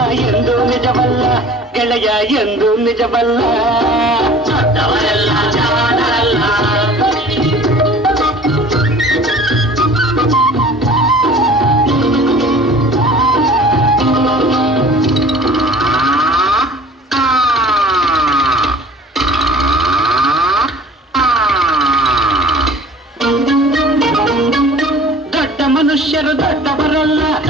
ದೊಡ್ಡವರೆಲ್ಲ ಎಂದು ನಿಜವಲ್ಲ ಗೆಳೆಯ ಎಂದು ನಿಜವಲ್ಲ ದೊಡ್ಡವರೆಲ್ಲ ಜಾಣರಲ್ಲ ದೊಡ್ಡ ಮನುಷ್ಯರು ದೊಡ್ಡವರಲ್ಲ ದೊಡ್ಡವರಲ್ಲ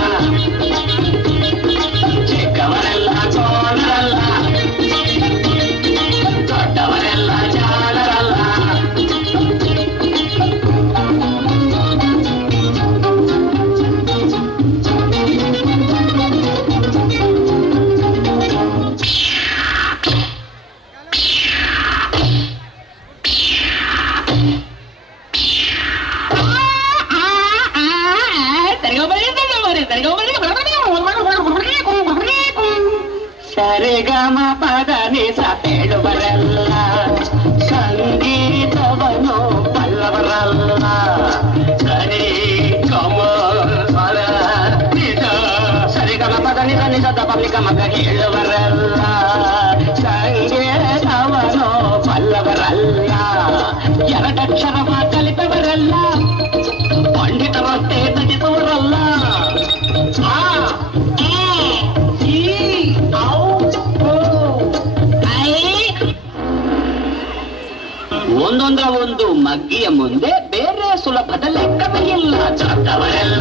ಸರಿಗಮ ಪದ ನಿಸ ಹೇಳುವರಲ್ಲ ಸಂಗೀತವನ್ನು ಬಲ್ಲವರಲ್ಲ ಸರಿ ಕಮ ಸ್ವರ ನಿಜ ಸರಿಗಮ ಪದ ನಿಸ ನಿಜದ ಪಬ್ಲಿಕ ಮಗ ಹೇಳುವರಲ್ಲ ಸಂಗೀತವನ್ನು ಬಲ್ಲವರಲ್ಲ ಎರಡಕ್ಷರವ ಕಲಿತವರಲ್ಲ ಪಂಡಿತರಷ್ಟೇ ಒಂದೊಂದರ ಒಂದು ಮಗ್ಗಿಯ ಮುಂದೆ ಬೇರೆ ಸುಲಭದ ಲೆಕ್ಕವೇ ಇಲ್ಲ ದೊಡ್ಡವರೆಲ್ಲ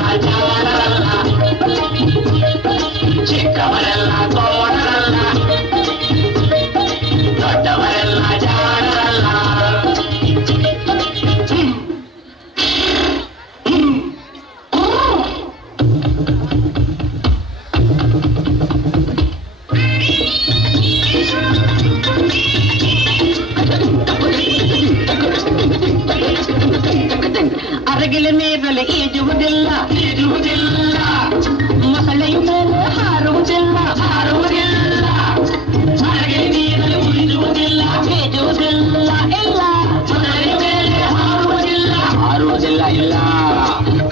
ಬಗಿಲ ಮೇಗಲೆ ಈಜುವುದಿಲ್ಲ ಈಜುವುದಿಲ್ಲ ಮಸಳೆಯಿಂದ ಹಾರುವುದಿಲ್ಲ ಹಾರುವುದಿಲ್ಲ ಮರಗೆ ನೀರಲು ಈಜುವುದಿಲ್ಲ ಈಜುವುದಿಲ್ಲ ಇಲ್ಲ ಮರಗೆ ಮೇಲೆ ಹಾರುವುದಿಲ್ಲ ಹಾರುವುದಿಲ್ಲ ಇಲ್ಲ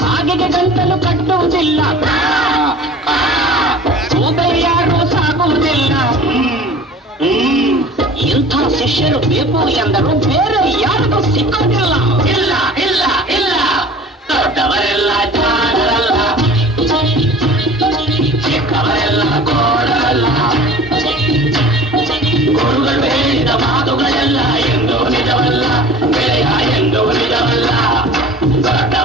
ಹಾಗೆಗೆ ಗಂಟಲು ಕಟ್ಟುವುದಿಲ್ಲ ಯಾರು ಸಾಗುವುದಿಲ್ಲ ಇಂಥ ಶಿಷ್ಯರು ಬೇಕು ಎಂದರು ಬೇರೆ ಯಾರಿಗೂ ಸಿಕ್ಕುವುದಿಲ್ಲ ಇಲ್ಲ ಇಲ್ಲ Bye.